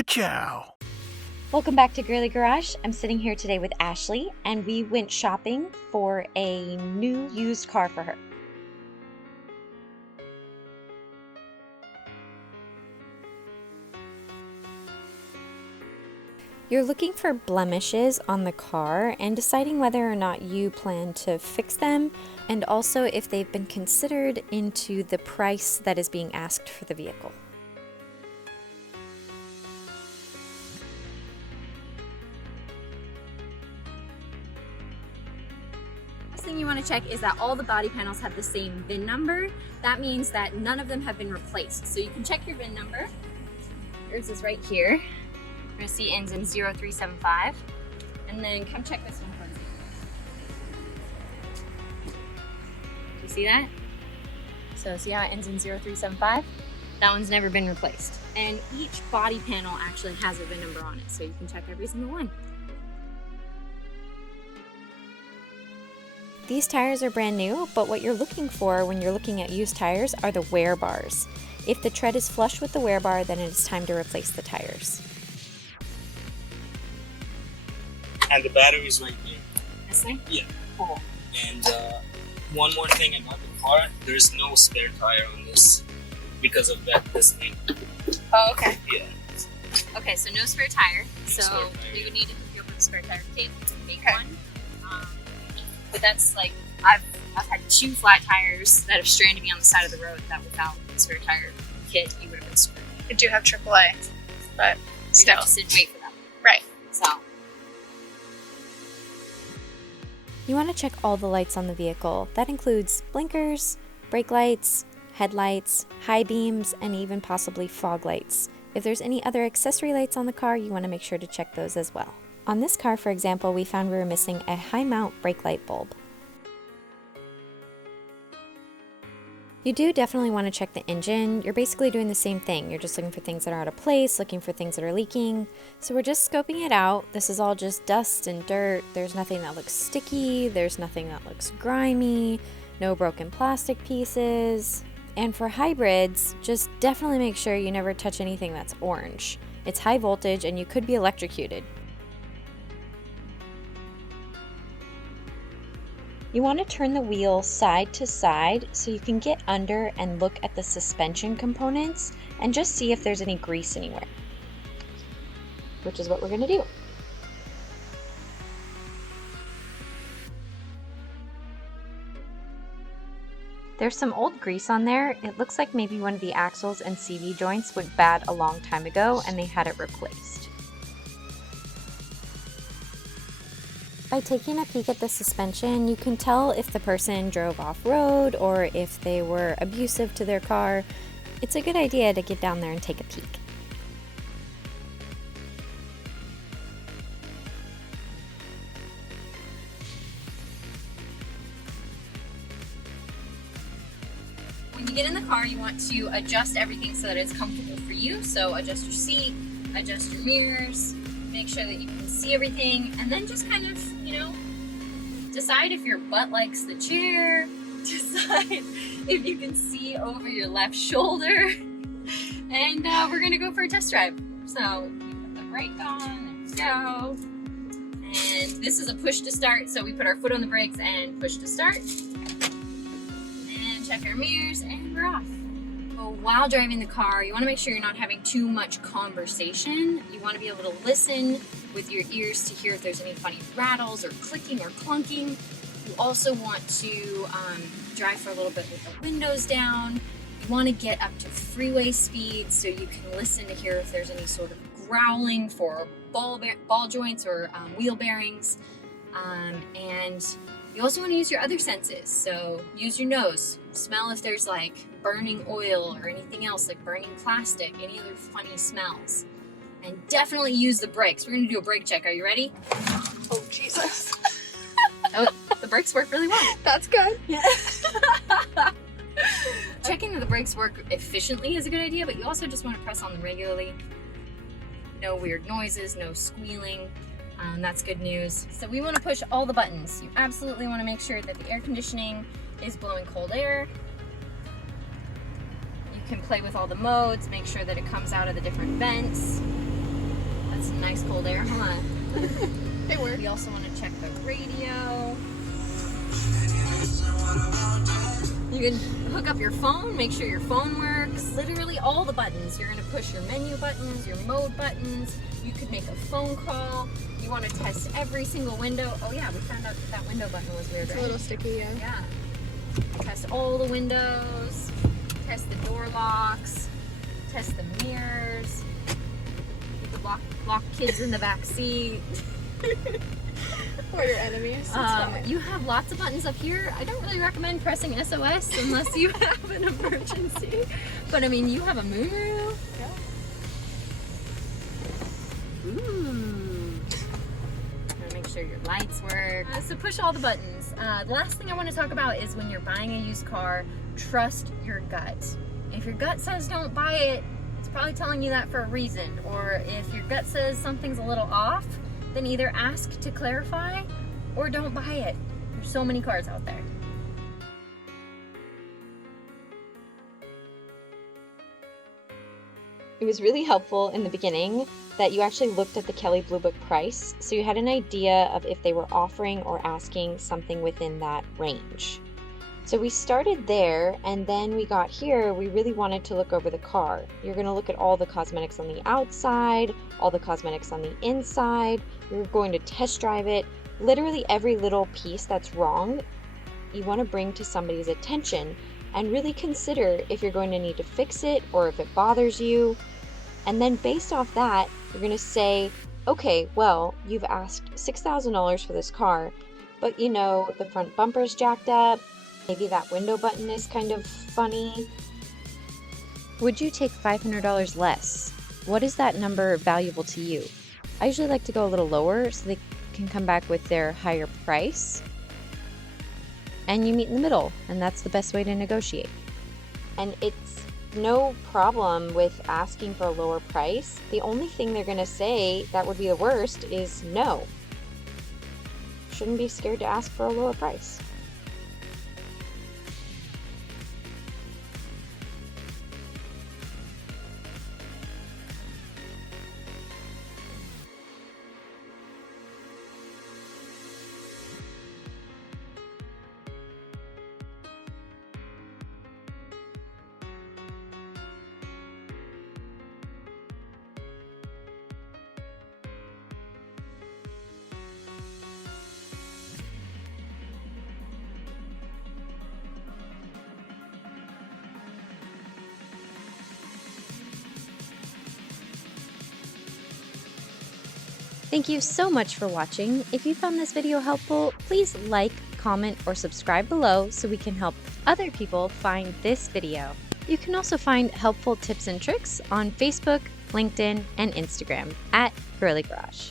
Ka-chow! Welcome back to Girlie Garage. I'm sitting here today with Ashley, and we went shopping for a new used car for her. You're looking for blemishes on the car and deciding whether or not you plan to fix them, and also if they've been considered into the price that is being asked for the vehicle. First thing you want to check is that all the body panels have the same VIN number. That means that none of them have been replaced. So you can check your VIN number. Yours is right here. You're going to see ends in 0375. And then come check this one for me. You see that? So see how it ends in 0375? That one's never been replaced. And each body panel actually has a VIN number on it, so you can check every single one. These tires are brand new, but what you're looking for when you're looking at used tires are the wear bars. If the tread is flush with the wear bar, then it is time to replace the tires. And the battery is right here. This thing? Yeah. Cool. And one more thing about the car, there's no spare tire on this because of this thing. Oh, okay. Yeah. Okay, so no spare tire. So spare tire, you would need to hook you up with a spare tire kit, make Okay. one. But that's like, I've had 2 flat tires that have stranded me on the side of the road that without a spare tire kit, you would have been screwed. I do have AAA, but You still. have to sit and wait for them. Right. So, You want to check all the lights on the vehicle. That includes blinkers, brake lights, headlights, high beams, and even possibly fog lights. If there's any other accessory lights on the car, you want to make sure to check those as well. On this car, for example, we found we were missing a high mount brake light bulb. You do definitely want to check the engine. You're basically doing the same thing. You're just looking for things that are out of place, looking for things that are leaking. So we're just scoping it out. This is all just dust and dirt. There's nothing that looks sticky. There's nothing that looks grimy. No broken plastic pieces. And for hybrids, just definitely make sure you never touch anything that's orange. It's high voltage and you could be electrocuted. You want to turn the wheel side to side so you can get under and look at the suspension components and just see if there's any grease anywhere, which is what we're going to do. There's some old grease on there. It looks like maybe one of the axles and CV joints went bad a long time ago and they had it replaced. By taking a peek at the suspension, you can tell if the person drove off-road or if they were abusive to their car. It's a good idea to get down there and take a peek. when you get in the car, you want to adjust everything so that it's comfortable for you. So adjust your seat, adjust your mirrors, make sure that you can see everything, and then just kind of, decide if your butt likes the chair, decide if you can see over your left shoulder, and we're gonna go for a test drive. So you put the brake on, let's go. And this is a push to start, so we put our foot on the brakes and push to start. And check our mirrors, and we're off. But while driving the car, you want to make sure you're not having too much conversation. You want to be able to listen with your ears to hear if there's any funny rattles or clicking or clunking. You also want to drive for a little bit with the windows down. You want to get up to freeway speed so you can listen to hear if there's any sort of growling for ball joints or wheel bearings. And you also want to use your other senses. So use your nose. Smell if there's like burning oil or anything else like burning plastic, any other funny smells. And definitely use the brakes. We're going to do a brake check. Are you ready? Oh, Jesus. Oh, the brakes work really well. That's good. Yeah. Checking that the brakes work efficiently is a good idea, but you also just want to press on them regularly. No weird noises, no squealing. That's good news. So we want to push all the buttons. You absolutely want to make sure that the air conditioning is blowing cold air. You can play with all the modes, make sure that it comes out of the different vents. That's some nice cold air, huh? They work. We also want to check the radio. You can hook up your phone, make sure your phone works. Literally all the buttons. You're going to push your menu buttons, your mode buttons. You could make a phone call. You want to test every single window. Oh yeah, we found out that window button was weird, It's right? a little sticky, yeah. Yeah. Test all the windows. Test the door locks. Test the mirrors. Lock kids in the back seat. Or your enemies. It's fine. You have lots of buttons up here. I don't really recommend pressing SOS unless you have an emergency. But I mean, you have a moonroof. Yeah. Ooh. Gotta make sure your lights work. So push all the buttons. The last thing I want to talk about is when you're buying a used car, trust your gut. If your gut says don't buy it, it's probably telling you that for a reason. Or if your gut says something's a little off, then either ask to clarify or don't buy it. There's so many cars out there. It was really helpful in the beginning that you actually looked at the Kelley Blue Book price, so you had an idea of if they were offering or asking something within that range. So we started there, and then we got here, we really wanted to look over the car. You're going to look at all the cosmetics on the outside, all the cosmetics on the inside, you're going to test drive it. Literally every little piece that's wrong, you want to bring to somebody's attention and really consider if you're going to need to fix it or if it bothers you. And then based off that, you're going to say, okay, well, you've asked $6,000 for this car, but you know, the front bumper's jacked up, maybe that window button is kind of funny. Would you take $500 less? What is that number valuable to you? I usually like to go a little lower so they can come back with their higher price. And you meet in the middle, and that's the best way to negotiate. And it's no problem with asking for a lower price. The only thing they're going to say that would be the worst is no. Shouldn't be scared to ask for a lower price. Thank you so much for watching. If you found this video helpful, please like, comment, or subscribe below so we can help other people find this video. You can also find helpful tips and tricks on Facebook, LinkedIn, and Instagram at Girlie Garage.